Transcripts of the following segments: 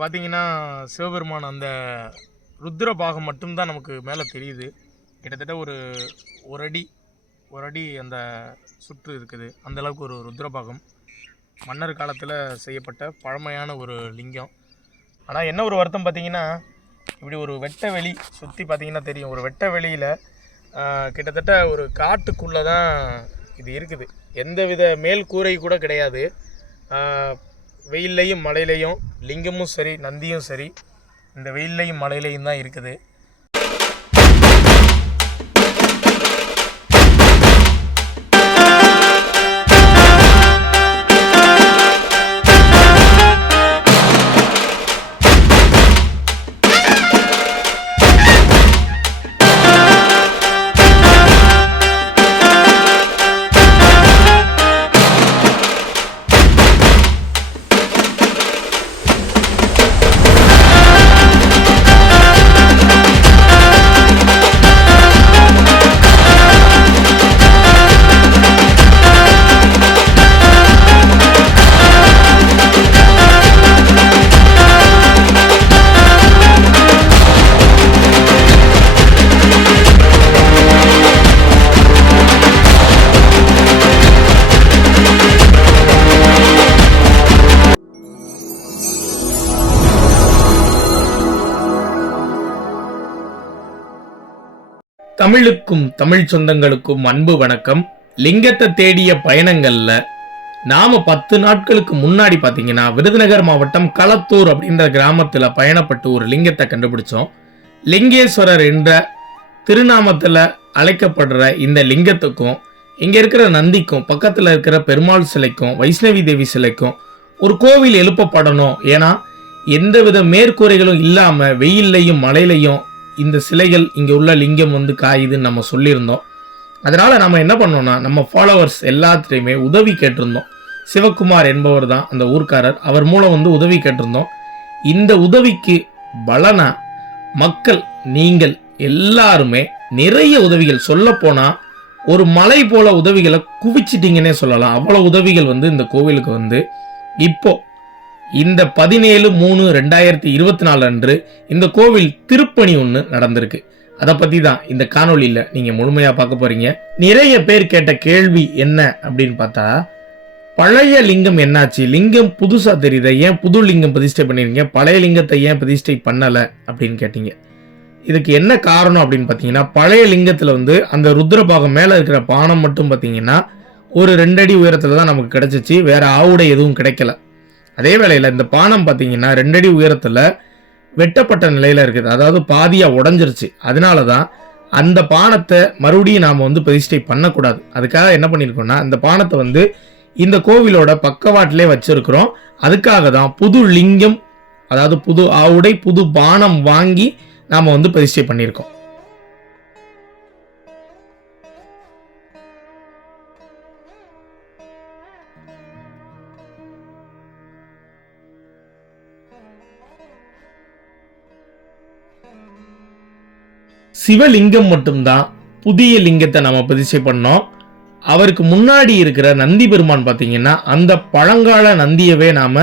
பார்த்தீங்கன்னா சிவபெருமான் அந்த ருத்ர பாகம் மட்டும்தான் நமக்கு மேலே தெரியுது. கிட்டத்தட்ட ஒரு ஒரு அடி ஒரு அடி அந்த சுற்று இருக்குது. அந்த அளவுக்கு ஒரு ருத்ரபாகம் மன்னர் காலத்தில் செய்யப்பட்ட பழமையான ஒரு லிங்கம். ஆனால் என்ன ஒரு வருத்தம் பார்த்திங்கன்னா இப்படி ஒரு வெட்ட வெளி சுற்றி பார்த்திங்கன்னா தெரியும். ஒரு வெட்ட வெளியில் கிட்டத்தட்ட ஒரு காட்டுக்குள்ளே தான் இது இருக்குது. எந்தவித மேல் கூரை கூட கிடையாது. வெயில்லையும் மழையிலையும் லிங்கமும் சரி நந்தியும் சரி இந்த வெயில்லையும் மழையிலையும் தான் இருக்குது. தமிழுக்கும் தமிழ் சொந்தங்களுக்கும் அன்பு வணக்கம். லிங்கத்தை தேடிய பயணங்கள்ல நாம பத்து நாட்களுக்கு முன்னாடி பாத்தீங்கன்னா விருதுநகர் மாவட்டம் களத்தூர் அப்படின்ற கிராமத்துல பயணப்பட்டு ஒரு லிங்கத்தை கண்டுபிடிச்சோம். லிங்கேஸ்வரர் என்ற திருநாமத்துல அழைக்கப்படுற இந்த லிங்கத்துக்கும் இங்க இருக்கிற நந்திக்கும் பக்கத்துல இருக்கிற பெருமாள் சிலைக்கும் வைஷ்ணவி தேவி சிலைக்கும் ஒரு கோவில் எழுப்பப்படணும். ஏன்னா எந்தவித மேற்கூரைகளும் இல்லாம வெயில்லையும் மழையிலையும் இந்த சிலைகள் இங்கே உள்ள லிங்கம் வந்து காயுதுன்னு நம்ம சொல்லியிருந்தோம். அதனால் நம்ம என்ன பண்ணோம்னா நம்ம ஃபாலோவர்ஸ் எல்லாத்துலேயுமே உதவி கேட்டிருந்தோம். சிவகுமார் என்பவர் தான் அந்த ஊர்க்காரர். அவர் மூலம் வந்து உதவி கேட்டிருந்தோம். இந்த உதவிக்கு பலனா மக்கள் நீங்கள் எல்லாருமே நிறைய உதவிகள். சொல்லப்போனால் ஒரு மலை போல உதவிகளை குவிச்சிட்டிங்கன்னே சொல்லலாம். அவ்வளோ உதவிகள் வந்து இந்த கோவிலுக்கு வந்து இப்போது இந்த பதினேழு மூணு ரெண்டாயிரத்தி இருபத்தி நாலு அன்று இந்த கோவில் திருப்பணி ஒன்று நடந்திருக்கு. அதை பற்றி தான் இந்த காணொளியில் நீங்கள் முழுமையாக பார்க்க போகிறீங்க நிறைய பேர் கேட்ட கேள்வி என்ன அப்படின்னு பார்த்தா பழைய லிங்கம் என்னாச்சு? லிங்கம் புதுசாக தெரியுதா? ஏன் புது லிங்கம் பிரதிஷ்டை பண்ணிருக்கீங்க? பழைய லிங்கத்தை ஏன் பிரதிஷ்டை பண்ணலை? அப்படின்னு கேட்டீங்க. இதுக்கு என்ன காரணம் அப்படின்னு பார்த்தீங்கன்னா பழைய லிங்கத்தில் வந்து அந்த ருத்ரபாகம் மேலே இருக்கிற பானம் மட்டும் பார்த்தீங்கன்னா ஒரு ரெண்டடி உயரத்தில் தான் நமக்கு கிடச்சிச்சு. வேற ஆவுடை எதுவும் கிடைக்கல. அதே வேளையில் இந்த பானம் பார்த்தீங்கன்னா ரெண்டடி உயரத்தில் வெட்டப்பட்ட நிலையில் இருக்குது. அதாவது பாதியாக உடஞ்சிருச்சு. அதனால தான் அந்த பானத்தை மறுபடியும் நாம் வந்து பிரதிஷ்டை பண்ணக்கூடாது. அதுக்காக என்ன பண்ணியிருக்கோம்னா அந்த பானத்தை வந்து இந்த கோவிலோட பக்கவாட்டிலே வச்சிருக்கிறோம். அதுக்காக தான் புது லிங்கம் அதாவது புது ஆவுடை புது பானம் வாங்கி நாம் வந்து பிரதிஷ்டை பண்ணியிருக்கோம். சிவலிங்கம் மட்டும்தான் புதிய லிங்கத்தை நம்ம பிரதிஷ்டை பண்ணோம். அவருக்கு முன்னாடி இருக்கிற நந்தி பெருமான் பார்த்தீங்கன்னா அந்த பழங்கால நந்தியவே நாம்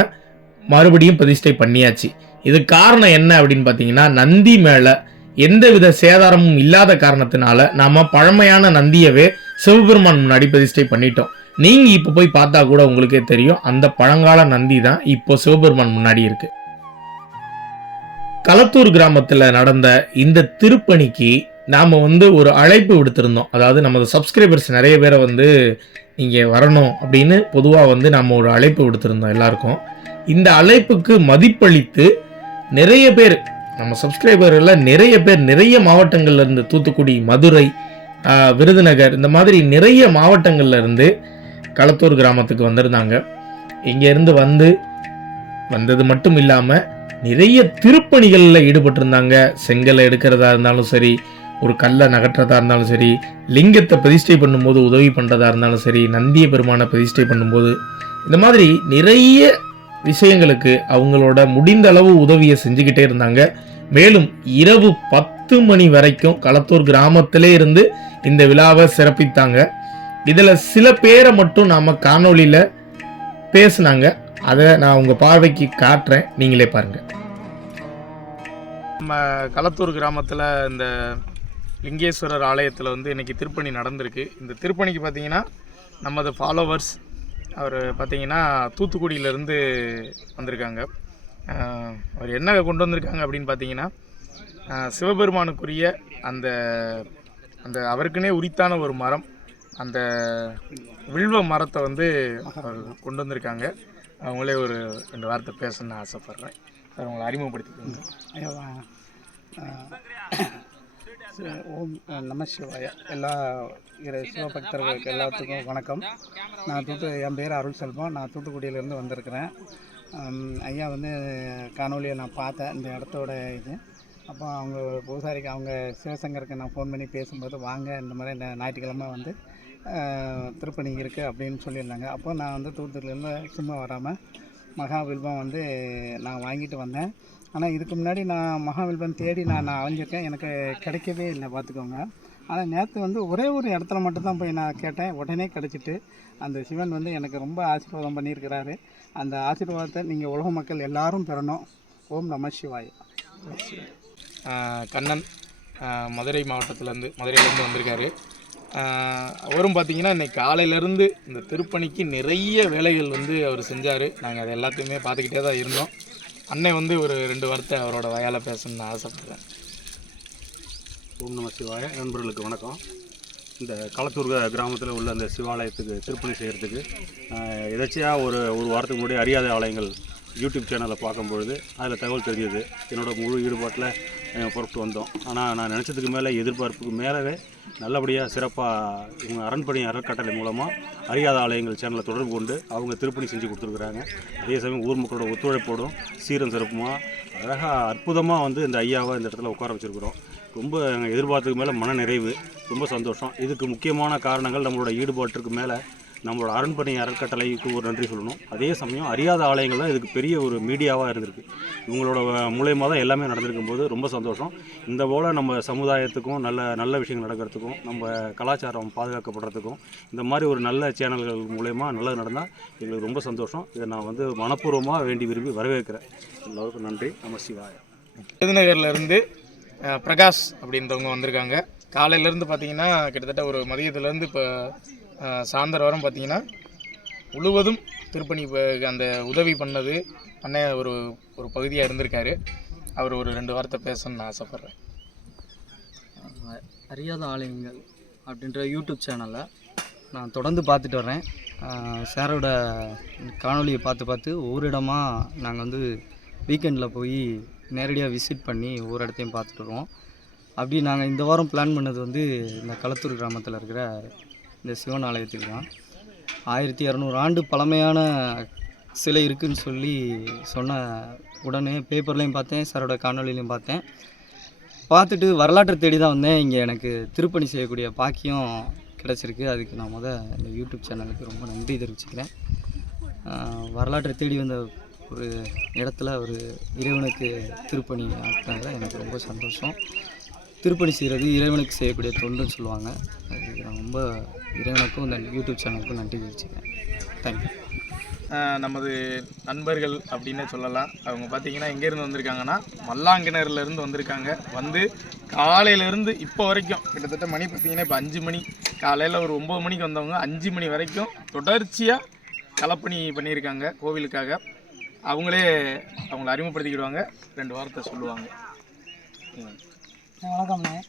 மறுபடியும் பிரதிஷ்டை பண்ணியாச்சு. இது காரணம் என்ன அப்படின்னு பார்த்தீங்கன்னா நந்தி மேலே எந்தவித சேதாரமும் இல்லாத காரணத்தினால நாம் பழமையான நந்தியவே சிவபெருமான் முன்னாடி பிரதிஷ்டை பண்ணிட்டோம். நீங்கள் இப்போ போய் பார்த்தா கூட உங்களுக்கே தெரியும் அந்த பழங்கால நந்தி தான் இப்போ சிவபெருமான் முன்னாடி இருக்குது களத்தூர் கிராமத்தில் நடந்த இந்த திருப்பணிக்கு நாம் வந்து ஒரு அழைப்பு விடுத்திருந்தோம். அதாவது நமது சப்ஸ்கிரைபர்ஸ் நிறைய பேரை வந்து நீங்கள் வரணும் அப்படின்னு பொதுவாக வந்து நம்ம ஒரு அழைப்பு விடுத்திருந்தோம் எல்லாருக்கும். இந்த அழைப்புக்கு மதிப்பளித்து நிறைய பேர் நம்ம சப்ஸ்கிரைபர்களில் நிறைய பேர் நிறைய மாவட்டங்கள்ல இருந்து தூத்துக்குடி மதுரை விருதுநகர் இந்த மாதிரி நிறைய மாவட்டங்கள்ல இருந்து களத்தூர் கிராமத்துக்கு வந்திருந்தாங்க. இங்கேருந்து வந்து வந்தது மட்டும் இல்லாமல் நிறைய திருப்பணிகளில் ஈடுபட்டிருந்தாங்க. செங்கலை எடுக்கிறதா இருந்தாலும் சரி ஒரு கல்லை நகற்றதா இருந்தாலும் சரி லிங்கத்தை பிரதிஷ்டை பண்ணும்போது உதவி பண்ணுறதா இருந்தாலும் சரி நந்திய பெருமானை பிரதிஷ்டை பண்ணும்போது இந்த மாதிரி நிறைய விஷயங்களுக்கு அவங்களோட முடிந்த அளவு உதவியை செஞ்சுக்கிட்டே இருந்தாங்க. மேலும் இரவு பத்து மணி வரைக்கும் களத்தூர் கிராமத்திலே இருந்து இந்த விழாவை சிறப்பித்தாங்க. இதில் சில பேரை மட்டும் நாம் காணொளியில் பேசினாங்க. அதை நான் உங்கள் பார்வைக்கு காட்டுறேன். நீங்களே பாருங்கள் நம்ம களத்தூர் கிராமத்தில் இந்த லிங்கேஸ்வரர் ஆலயத்தில் வந்து இன்றைக்கி திருப்பணி நடந்திருக்கு. இந்த திருப்பணிக்கு பார்த்தீங்கன்னா நமது ஃபாலோவர்ஸ் அவர் பார்த்தீங்கன்னா தூத்துக்குடியிலேருந்து வந்திருக்காங்க. அவர் என்ன கொண்டு வந்திருக்காங்க அப்படின்னு பார்த்தீங்கன்னா சிவபெருமானுக்குரிய அந்த அந்த அவருக்குனே உரித்தான ஒரு மரம் அந்த வில்வ மரத்தை வந்து அவர் கொண்டு வந்திருக்காங்க. அவங்களே ஒரு ரெண்டு வார்த்தை பேசணும்னு ஆசைப்பட்றேன். சார் உங்களை அறிமுகப்படுத்திக்கோங்க. ஐயா, ஓம் நம சிவாய. எல்லா சிவபக்தர்களுக்கு எல்லாத்துக்கும் வணக்கம். நான் தூத்து என் பேர் அருள் செல்வம். நான் தூத்துக்குடியிலேருந்து வந்திருக்கிறேன். ஐயா வந்து காணொலியை நான் பார்த்தேன் இந்த இடத்தோட இது. அப்போ அவங்க பூசாரிக்கு அவங்க சிவசங்கருக்கு நான் ஃபோன் பண்ணி பேசும்போது வாங்க இந்த மாதிரி நா- ஞாயிற்றுக்கிழமை வந்து திருப்பணி இருக்குது அப்படின்னு சொல்லியிருந்தாங்க. அப்போ நான் வந்து தூத்துக்குடியிலேருந்து சும்மா வராமல் மகாவில்பம் வந்து நான் வாங்கிட்டு வந்தேன். ஆனால் இதுக்கு முன்னாடி நான் மகாவில்பம் தேடி நான் நான் அலைஞ்சிருக்கேன். எனக்கு கிடைக்கவே இல்லை பார்த்துக்கோங்க. ஆனால் நேற்று வந்து ஒரே ஒரு இடத்துல மட்டும்தான் போய் நான் கேட்டேன். உடனே கிடச்சிட்டு அந்த சிவன் வந்து எனக்கு ரொம்ப ஆசீர்வாதம் பண்ணியிருக்கிறாரு. அந்த ஆசீர்வாதத்தை நீங்கள் உலக மக்கள் எல்லாரும் பெறணும். ஓம் நம சிவாய். கண்ணன் மதுரை மாவட்டத்திலேருந்து மதுரையிலேருந்து வந்திருக்காரு. அவரும் பார்த்தீங்கன்னா இன்னைக்கு காலையிலேருந்து இந்த திருப்பணிக்கு நிறைய வேலைகள் வந்து அவர் செஞ்சார். நாங்கள் அதை எல்லாத்தையுமே பார்த்துக்கிட்டே தான் இருந்தோம். அன்னை வந்து ஒரு ரெண்டு வார்த்தை அவரோட வயால் பேசணும்னு ஆசைப்பட்றேன். ஓம் நம சிவாய. நண்பர்களுக்கு வணக்கம். இந்த களத்தூர் கிராமத்தில் உள்ள அந்த சிவாலயத்துக்கு திருப்பணி செய்கிறதுக்கு எதாச்சியாக ஒரு ஒரு வாரத்துக்கு முன்னாடி அறியாத ஆலயங்கள் யூடியூப் சேனலை பார்க்கும்பொழுது அதில் தகவல் தெரிஞ்சது. என்னோடய முழு ஈடுபாட்டில் புறப்பட்டு வந்தோம். ஆனால் நான் நினச்சதுக்கு மேலே எதிர்பார்ப்புக்கு மேலவே நல்லபடியாக சிறப்பாக இவங்க அரண்பணி அறக்கட்டளை மூலமாக அறியாத ஆலயங்கள் சேனலை தொடர்பு கொண்டு அவங்க திருப்பணி செஞ்சு கொடுத்துருக்குறாங்க. அதே சமயம் ஊர் மக்களோட ஒத்துழைப்போடும் சீரம் சிறப்புமாக அழகாக அற்புதமாக வந்து இந்த ஐயாவை இந்த இடத்துல உட்கார வச்சுருக்குறோம். ரொம்ப எங்கள் எதிர்பார்த்துக்கு மேலே மன நிறைவு ரொம்ப சந்தோஷம். இதுக்கு முக்கியமான காரணங்கள் நம்மளோட ஈடுபாட்டிற்கு மேலே நம்மளோட அரண்பணி அறக்கட்டளைக்கு ஒரு நன்றி சொல்லணும். அதே சமயம் அறியாத ஆலயங்கள் தான் இதுக்கு பெரிய ஒரு மீடியாவாக இருந்திருக்கு. இவங்களோட மூலயமா தான் எல்லாமே நடந்திருக்கும் போது ரொம்ப சந்தோஷம். இந்த போல் நம்ம சமுதாயத்துக்கும் நல்ல நல்ல விஷயங்கள் நடக்கிறதுக்கும் நம்ம கலாச்சாரம் பாதுகாக்கப்படுறதுக்கும் இந்த மாதிரி ஒரு நல்ல சேனல்கள் மூலயமா நல்லது நடந்தால் எங்களுக்கு ரொம்ப சந்தோஷம். இதை நான் வந்து மனப்பூர்வமாக வேண்டி விரும்பி வரவேற்கிறேன். எல்லோருக்கும் நன்றி. நம சிவாய. விருதுநகர்லேருந்து பிரகாஷ் அப்படின்றவங்க வந்திருக்காங்க. காலையிலேருந்து பார்த்தீங்கன்னா கிட்டத்தட்ட ஒரு மதியத்துலேருந்து இப்போ சாயந்தரம் வரும் பார்த்தீங்கன்னா முழுவதும் திருப்பணி அந்த உதவி பண்ணது அண்ணன் ஒரு ஒரு பகுதியாக இருந்திருக்காரு. அவர் ஒரு ரெண்டு வார்த்தை பேசணும்னு நான் ஆசைப்பட்றேன். அறியாத ஆலயங்கள் அப்படின்ற யூடியூப் சேனலில் நான் தொடர்ந்து பார்த்துட்டு வர்றேன். சாரோட காணொலியை பார்த்து பார்த்து ஒவ்வொரு இடமா நாங்கள் வந்து வீக்கெண்டில் போய் நேரடியாக விசிட் பண்ணி ஒவ்வொரு இடத்தையும் பார்த்துட்டு வருவோம். அப்படி நாங்கள் இந்த வாரம் பிளான் பண்ணது வந்து இந்த களத்தூர் கிராமத்தில் இருக்கிற இந்த சிவன் ஆலயத்துக்கு தான். ஆயிரத்தி இரநூறு ஆண்டு பழமையான சிலை இருக்குதுன்னு சொல்லி சொன்ன உடனே பேப்பர்லேயும் பார்த்தேன் சாரோட காணொலியிலையும் பார்த்தேன். பார்த்துட்டு வரலாற்றை தேடி தான் வந்தேன். இங்கே எனக்கு திருப்பணி செய்யக்கூடிய பாக்கியம் கிடச்சிருக்கு. அதுக்கு நான் முத இந்த யூடியூப் சேனலுக்கு ரொம்ப நன்றி தெரிவிச்சுக்கிறேன். வரலாற்றை தேடி வந்த ஒரு இடத்துல ஒரு இறைவனுக்கு திருப்பணி ஆட்டினதில் எனக்கு ரொம்ப சந்தோஷம். திருப்பணி செய்கிறது இறைவனுக்கு செய்யக்கூடிய தொண்டுன்னு சொல்லுவாங்க. அதுக்கு நான் ரொம்ப இறைவனுக்கும் இந்த யூடியூப் சேனலுக்கும் நன்றி தெரிவிச்சுக்கிறேன். தேங்க்யூ நமது நண்பர்கள் அப்படின்னே சொல்லலாம். அவங்க பார்த்தீங்கன்னா எங்கேருந்து வந்திருக்காங்கன்னா மல்லாங்கிணறுல இருந்து வந்திருக்காங்க. வந்து காலையிலேருந்து இப்போ வரைக்கும் கிட்டத்தட்ட மணி பார்த்தீங்கன்னா இப்போ அஞ்சு மணி காலையில் ஒரு ஒம்பது மணிக்கு வந்தவங்க அஞ்சு மணி வரைக்கும் தொடர்ச்சியாக களப்பணி பண்ணியிருக்காங்க கோவிலுக்காக. அவங்களே அவங்கள அறிமுகப்படுத்திக்கிடுவாங்க. ரெண்டு வார்த்தை சொல்லுவாங்க. வணக்கம்ண்ணே.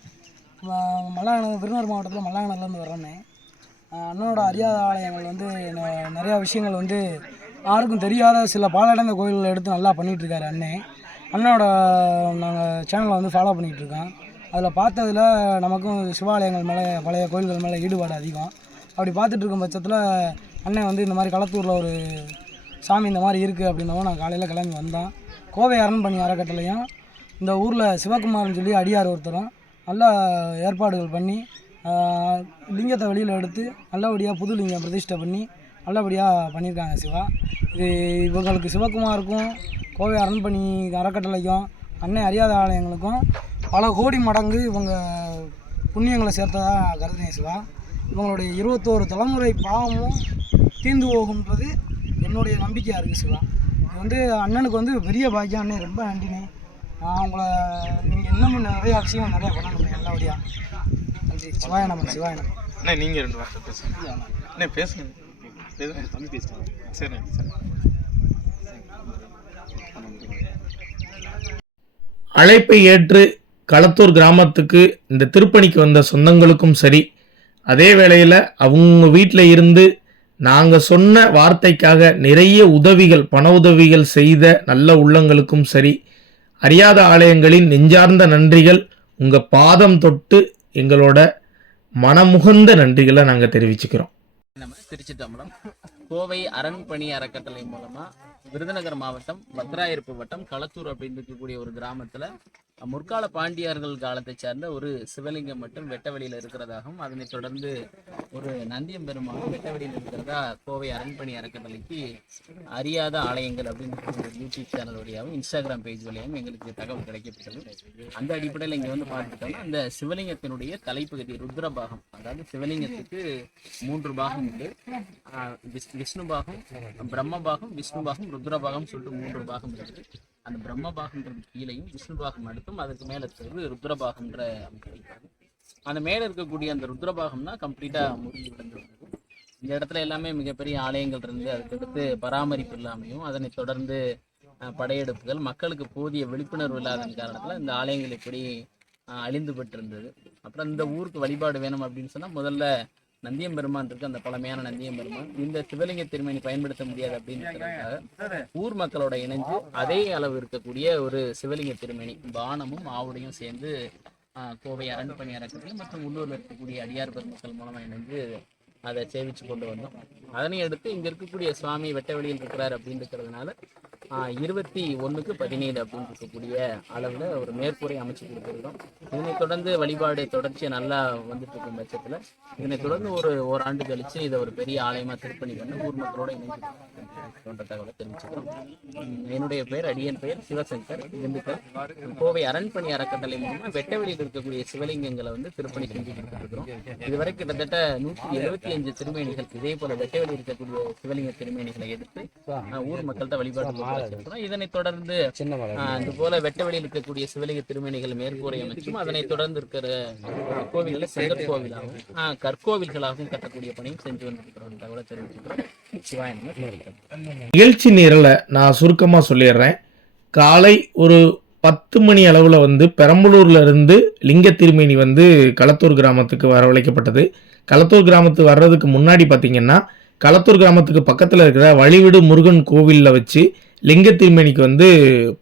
ம- மல்லாங்கணம் விருதுநகர் மாவட்டத்தில் மல்லாங்கணர்லேருந்து வர்றேண்ணே அண்ணனோட அறியாத ஆலயங்கள் வந்து நிறையா விஷயங்கள் வந்து யாருக்கும் தெரியாத சில பாலடைந்த கோயில்களை எடுத்து நல்லா பண்ணிகிட்ருக்காரு அண்ணன் அண்ணனோட நாங்கள் சேனலை வந்து ஃபாலோ பண்ணிகிட்ருக்கோம் அதில் பார்த்ததுல நமக்கும் சிவாலயங்கள் மேலே பழைய கோயில்கள் மேலே ஈடுபாடு அதிகம். அப்படி பார்த்துட்டு இருக்கும் பட்சத்தில் அண்ணன் வந்து இந்த மாதிரி களத்தூரில் ஒரு சாமி இந்த மாதிரி இருக்குது அப்படின்னவும் நான் காலையில் கிளம்பி வந்தேன் கோவை அரண்மனை அறக்கட்டளையும் இந்த ஊரில் சிவகுமார்னு சொல்லி அடியார் ஒருத்தரும் நல்லா ஏற்பாடுகள் பண்ணி லிங்கத்தை வெளியில் எடுத்து நல்லபடியாக புது லிங்கம் பிரதிஷ்டை பண்ணி நல்லபடியாக பண்ணியிருக்காங்க சிவா. இது இவங்களுக்கு சிவகுமாருக்கும் கோவை அரண்மனை அறக்கட்டளைக்கும் அன்னை அறியாத ஆலயங்களுக்கும் பல கோடி மடங்கு இவங்க புண்ணியங்களை சேர்த்ததாக கருதுனேன் சிவா. இவங்களுடைய இருபத்தோரு தலைமுறை பாவமும் தீர்ந்து போகுன்றது என்னுடைய நம்பிக்கையாக இருக்குது சிவா. இது வந்து அண்ணனுக்கு வந்து பெரிய பாக்கியம் அண்ணே ரொம்ப நன்றினே நான் உங்களை நீங்கள் இன்னமும் நிறைய விஷயம் நிறையா பண்ணணும் நல்லபடியாக சிவாய நம்ம சிவாய நம்ம அண்ணா நீங்கள் ரெண்டு வார்த்தை பேசுங்க. அண்ணா பேசுங்க. பேசுங்க தம்பி பேசுங்க சரி சரி அழைப்பை ஏற்று களத்தூர் கிராமத்துக்கு இந்த திருப்பணிக்கு வந்த சொந்தங்களுக்கும் சரி அதே வேளையில் அவங்க வீட்டில் இருந்து நாங்கள் சொன்ன வார்த்தைக்காக நிறைய உதவிகள் பண உதவிகள் செய்த நல்ல உள்ளங்களுக்கும் சரி அறியாத ஆலயங்களின் நெஞ்சார்ந்த நன்றிகள் உங்கள் பாதம் தொட்டு எங்களோட மனமுகந்த நன்றிகளை நாங்கள் தெரிவிச்சுக்கிறோம். நம்ம திருச்சி தம்பலம் கோவை அரண்பணி அறக்கட்டளை மூலமா விருதுநகர் மாவட்டம் பத்ராயிருப்பு வட்டம் களத்தூர் அப்படின்னு இருக்கக்கூடிய ஒரு கிராமத்துல முற்கால பாண்டியர்கள் காலத்தை சார்ந்த ஒரு சிவலிங்கம் மற்றும் வெட்டவெளியில் இருக்கிறதாகவும் அதனைத் தொடர்ந்து ஒரு நந்தியம் பெருமாளும் வெட்டவெளியில் இருக்கிறதா கோவை அரண்பணி அறக்கட்டளைக்கு அறியாத ஆலயங்கள் அப்படின்னு ஒரு யூடியூப் சேனல் வழியாகவும் இன்ஸ்டாகிராம் பேஜ் வழியாகவும் எங்களுக்கு தகவல் கிடைக்கப்பட்டது. அந்த அடிப்படையில் இங்கே வந்து பார்த்துட்டோம்னா அந்த சிவலிங்கத்தினுடைய தலைப்பகுதி ருத்ரபாகம் அதாவது சிவலிங்கத்துக்கு மூன்று பாகம் உண்டு. விஷ்ணு பாகம் பிரம்ம பாகம் விஷ்ணு பாகம் ருத்ரபாகம் சொல்லிட்டு மூன்று பாகம் இருக்குது அந்த பிரம்ம பாகம்ன்றது கீழையும் விஷ்ணு பாகம் அடுத்தும் அதுக்கு மேலே இருக்கிறது ருத்ரபாகம்ன்ற அமைப்பு. அந்த மேலே இருக்கக்கூடிய அந்த ருத்ரபாகம்னா கம்ப்ளீட்டாக முடிஞ்சு விழுந்துருந்தது. இந்த இடத்துல எல்லாமே மிகப்பெரிய ஆலயங்கள் இருந்து அதுக்கடுத்து பராமரிப்பு இல்லாமையும் அதனை தொடர்ந்து படையெடுப்புகள் மக்களுக்கு போதிய விழிப்புணர்வு இல்லாத காரணத்தில் இந்த ஆலயங்கள் இப்படி அழிந்து பெற்றிருந்தது அப்புறம் இந்த ஊருக்கு வழிபாடு வேணும் அப்படின்னு சொன்னால் முதல்ல நந்தியம் பெருமான் இருக்கு அந்த பழமையான நந்தியம் பெருமான் இந்த சிவலிங்க திருமணி பயன்படுத்த முடியாது அப்படின்றதுக்காக ஊர் மக்களோட இணைஞ்சு அதே அளவு இருக்கக்கூடிய ஒரு சிவலிங்க திருமணி பானமும் ஆவுடையும் சேர்ந்து ஆஹ், கோவை அரண்பணி அறக்கட்டளை மற்றும் உள்ளூர்ல இருக்கக்கூடிய அடியார் பெருமக்கள் மூலமா இணைஞ்சு அதை சேவிச்சு கொண்டு வந்தோம். அதனை அடுத்து இங்க இருக்கக்கூடிய சுவாமி வெட்ட வெளியில் இருக்கிறார் அப்படின்னு இருக்கிறதுனால இருபத்தி ஒண்ணுக்கு பதினேழு அப்படின்னு இருக்கக்கூடிய அளவுல ஒரு மேற்கூரை அமைச்சு கொடுத்துருக்கோம். இதனை தொடர்ந்து வழிபாடு தொடர்ச்சியா நல்லா வந்துட்டு இருக்கும் பட்சத்துல இதனை தொடர்ந்து ஒரு ஓராண்டு கழிச்சு இதை ஒரு பெரிய ஆலயமா திருப்பணி பண்ணி ஊர் மக்களோட இணைந்து போன்ற தகவலை தெரிவிச்சுக்கிறோம். என்னுடைய பெயர் அடியன் பெயர் சிவசங்கர் திண்டுக்கல். கோவை அரண்பணி அறக்கட்டளை மூலமாக வெட்டவெளியில் இருக்கக்கூடிய சிவலிங்கங்களை வந்து திருப்பணி செஞ்சுக்கிட்டு இருக்கிறோம் இதுவரை கிட்டத்தட்ட நூற்றி எழுபத்தி அஞ்சு திருமேனிகள் இதே போல வெட்டவெளி இருக்கக்கூடிய சிவலிங்க திருமேனிகளை எடுத்து ஆஹ், ஊர் மக்கள்கிட்ட வழிபாடு வச்சிருக்கிறோம். இதனைத் தொடர்ந்து இது போல வெட்டவெளியில் இருக்கக்கூடிய சிவலிங்க திருமேனிகள் மேற்கூரை அமைச்சும் அதனைத் தொடர்ந்து இருக்கிற கோவில்களை செங்கற்கோவிலாகவும் கற்கோவில்களாகவும் கட்டக்கூடிய பணியும் செஞ்சு வந்திருக்கிறோம். தகவலை தெரிவிச்சுக்கிறோம் சிவாயன் நிகழ்ச்சி நிரலை நான் சுருக்கமாக சொல்லிடுறேன். காலை ஒரு பத்து மணி அளவில் வந்து பெரம்பலூர்ல இருந்து லிங்க திருமேனி வந்து களத்தூர் கிராமத்துக்கு வரவழைக்கப்பட்டது களத்தூர் கிராமத்துக்கு வர்றதுக்கு முன்னாடி பார்த்தீங்கன்னா களத்தூர் கிராமத்துக்கு பக்கத்தில் இருக்கிற வழிவிடு முருகன் கோவிலில் வச்சு லிங்க வந்து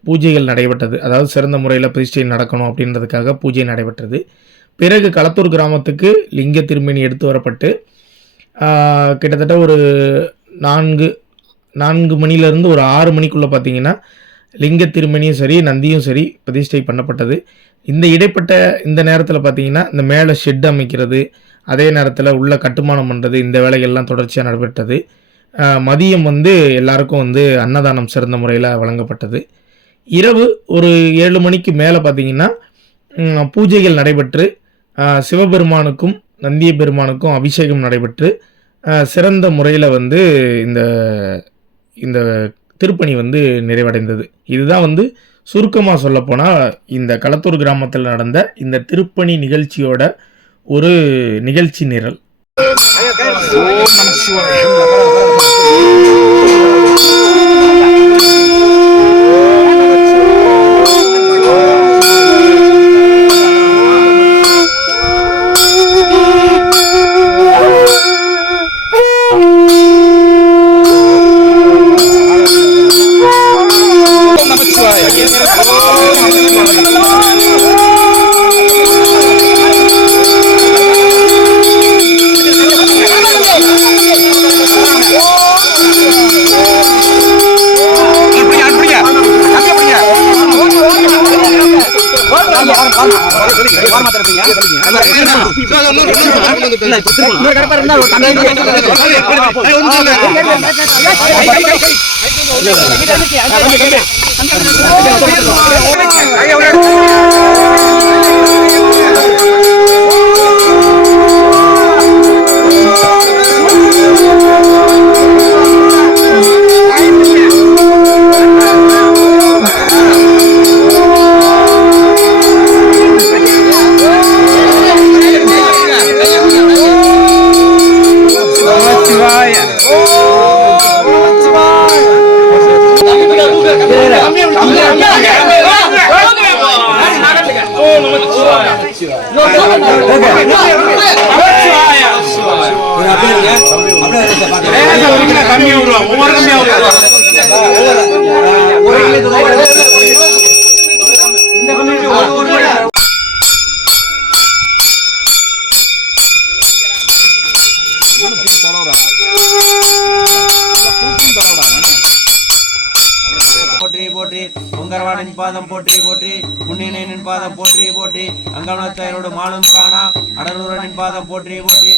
பூஜைகள் நடைபெற்றது. அதாவது சிறந்த முறையில் பிரதிஷ்டை நடக்கணும் அப்படின்றதுக்காக பூஜை நடைபெற்றது. பிறகு களத்தூர் கிராமத்துக்கு லிங்க திருமேனி எடுத்து வரப்பட்டு கிட்டத்தட்ட ஒரு நான்கு நான்கு மணிலேருந்து ஒரு ஆறு மணிக்குள்ளே பார்த்தீங்கன்னா லிங்க திருமணியும் சரி நந்தியும் சரி பிரதிஷ்டை பண்ணப்பட்டது. இந்த இடைப்பட்ட இந்த நேரத்தில் பார்த்தீங்கன்னா இந்த மேலே ஷெட் அமைக்கிறது அதே நேரத்தில் உள்ள கட்டுமானம் பண்ணுறது இந்த வேலைகள்லாம் தொடர்ச்சியாக நடைபெற்றது. மதியம் வந்து எல்லாருக்கும் வந்து அன்னதானம் சிறந்த முறையில் வழங்கப்பட்டது. இரவு ஒரு ஏழு மணிக்கு மேலே பார்த்தீங்கன்னா பூஜைகள் நடைபெற்று சிவபெருமானுக்கும் நந்திய பெருமானுக்கும் அபிஷேகம் நடைபெற்று சிறந்த முறையில் வந்து இந்த இந்த திருப்பணி வந்து நிறைவடைந்தது. இதுதான் வந்து சுருக்கமாக சொல்லப்போனால் இந்த களத்தூர் கிராமத்தில் நடந்த இந்த திருப்பணி நிகழ்ச்சியோட ஒரு நிகழ்ச்சி நிரல். ஓம் நம சிவாய ஐயா அப்படியே கம்மி விடுவான் ஒவ்வொரு கம்மியாக பாதம் போற்றி போற்றி. முன்னினின் பாதம் போற்றி போற்றி. அங்கமனத்தாரோடு மாலும் காணா. அடலூரனின் பாதம் போற்றி போற்றி.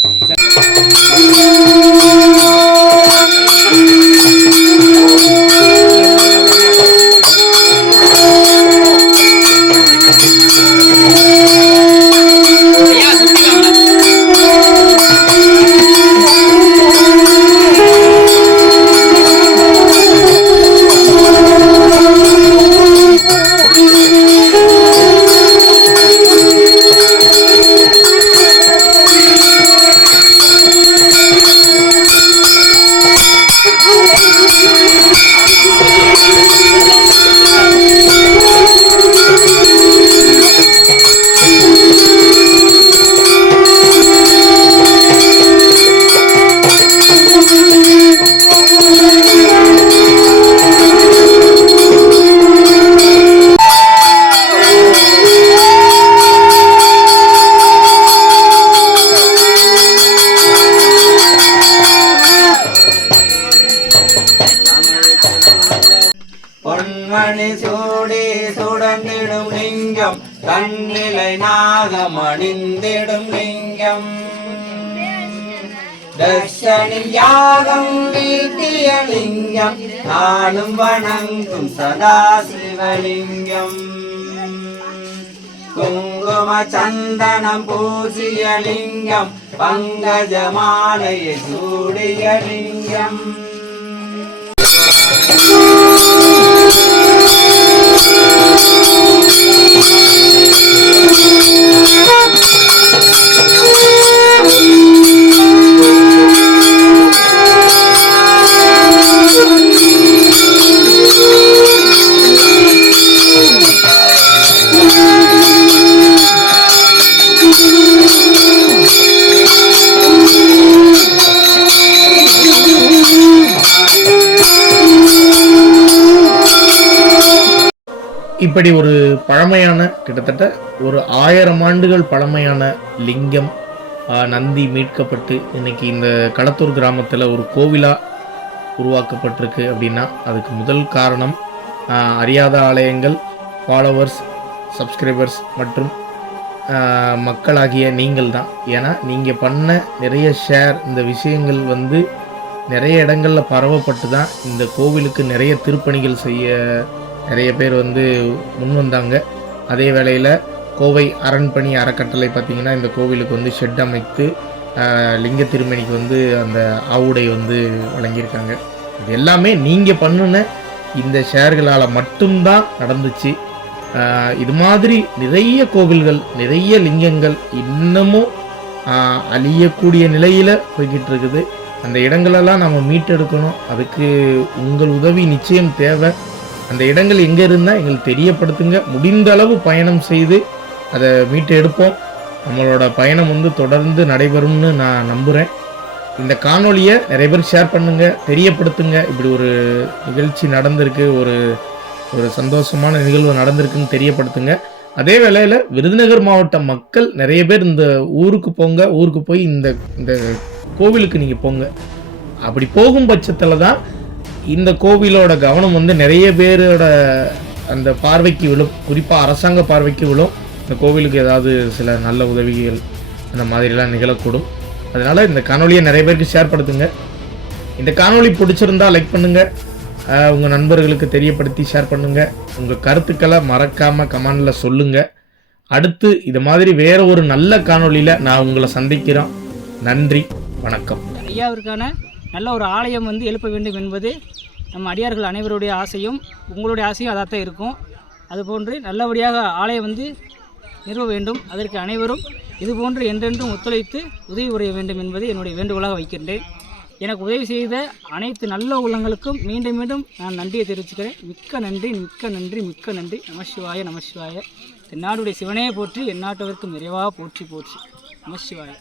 நானும் வணங்கும் சதா சிவலிங்கம். குங்கும சந்தனம் பூசிய லிங்கம் பங்கஜ சூடிய லிங்கம் இப்படி ஒரு பழமையான கிட்டத்தட்ட ஒரு ஆயிரம் ஆண்டுகள் பழமையான லிங்கம் நந்தி மீட்கப்பட்டு இன்னைக்கு இந்த களத்தூர் கிராமத்தில் ஒரு கோவிலாக உருவாக்கப்பட்டிருக்கு அப்படின்னா அதுக்கு முதல் காரணம் அறியாத ஆலயங்கள் ஃபாலோவர்ஸ் சப்ஸ்கிரைபர்ஸ் மற்றும் மக்களாகிய நீங்கள் தான். ஏன்னா நீங்கள் பண்ண நிறைய ஷேர் இந்த விஷயங்கள் வந்து நிறைய இடங்களில் பரவப்பட்டு தான் இந்த கோவிலுக்கு நிறைய திருப்பணிகள் செய்ய நிறைய பேர் வந்து முன் வந்தாங்க. அதே வேளையில் கோவை அரண்பணி அறக்கட்டளை பார்த்திங்கன்னா இந்த கோவிலுக்கு வந்து ஷெட் அமைத்து லிங்க திருமணிக்கு வந்து அந்த ஆவுடை வந்து வழங்கியிருக்காங்க. இது எல்லாமே நீங்கள் பண்ணுன இந்த ஷேர்களால் மட்டும்தான் நடந்துச்சு. இது மாதிரி நிறைய கோவில்கள் நிறைய லிங்கங்கள் இன்னமும் அழியக்கூடிய நிலையில் போய்கிட்டு இருக்குது அந்த இடங்களெல்லாம் நம்ம மீட்டெடுக்கணும். அதுக்கு உங்கள் உதவி நிச்சயம் தேவை. அந்த இடங்கள் எங்கே இருந்தால் எங்களுக்கு தெரியப்படுத்துங்க. முடிந்த அளவு பயணம் செய்து அதை மீட்டு எடுப்போம் நம்மளோட பயணம் வந்து தொடர்ந்து நடைபெறும்னு நான் நம்புகிறேன் இந்த காணொளியை நிறைய பேர் ஷேர் பண்ணுங்கள் தெரியப்படுத்துங்க. இப்படி ஒரு நிகழ்ச்சி நடந்திருக்கு ஒரு ஒரு சந்தோஷமான நிகழ்வு நடந்திருக்குன்னு தெரியப்படுத்துங்க. அதே வேளையில் விருதுநகர் மாவட்ட மக்கள் நிறைய பேர் இந்த ஊருக்கு போங்க ஊருக்கு போய் இந்த இந்த கோவிலுக்கு நீங்கள் போங்க. அப்படி போகும் பட்சத்தில் தான் இந்த கோவிலோட கவனம் வந்து நிறைய பேரோட அந்த பார்வைக்கு விழும். குறிப்பாக அரசாங்க பார்வைக்கு விழும். இந்த கோவிலுக்கு ஏதாவது சில நல்ல உதவிகள் அந்த மாதிரிலாம் நிகழக்கூடும். அதனால் இந்த காணொலியை நிறைய பேருக்கு ஷேர் படுத்துங்க. இந்த காணொளி பிடிச்சிருந்தா லைக் பண்ணுங்கள் உங்கள் நண்பர்களுக்கு தெரியப்படுத்தி ஷேர் பண்ணுங்கள் உங்கள் கருத்துக்களை மறக்காமல் கமெண்டில் சொல்லுங்கள் அடுத்து இது மாதிரி வேற ஒரு நல்ல காணொளியில் நான் உங்களை சந்திக்கிறோம் நன்றி வணக்கம். ஐயாவிற்கான நல்ல ஒரு ஆலயம் வந்து எழுப்ப வேண்டும் என்பது நம்ம அடியார்கள் அனைவருடைய ஆசையும் உங்களுடைய ஆசையும் அதாத்தான் இருக்கும். அதுபோன்று நல்லபடியாக ஆலயம் வந்து நிறுவ வேண்டும். அதற்கு அனைவரும் இதுபோன்று என்றென்றும் ஒத்துழைத்து உதவி புரிய வேண்டும் என்பது என்னுடைய வேண்டுகோளாக வைக்கின்றேன். எனக்கு உதவி செய்த அனைத்து நல்ல உள்ளங்களுக்கும் மீண்டும் மீண்டும் நான் நன்றியை தெரிவிச்சுக்கிறேன். மிக்க நன்றி மிக்க நன்றி மிக்க நன்றி. நமசிவாய நமசிவாய தென்னாடுடைய சிவனே போற்றி எந்நாட்டவர்க்கும் நிறைவாக போற்றி போற்றி. நமசிவாய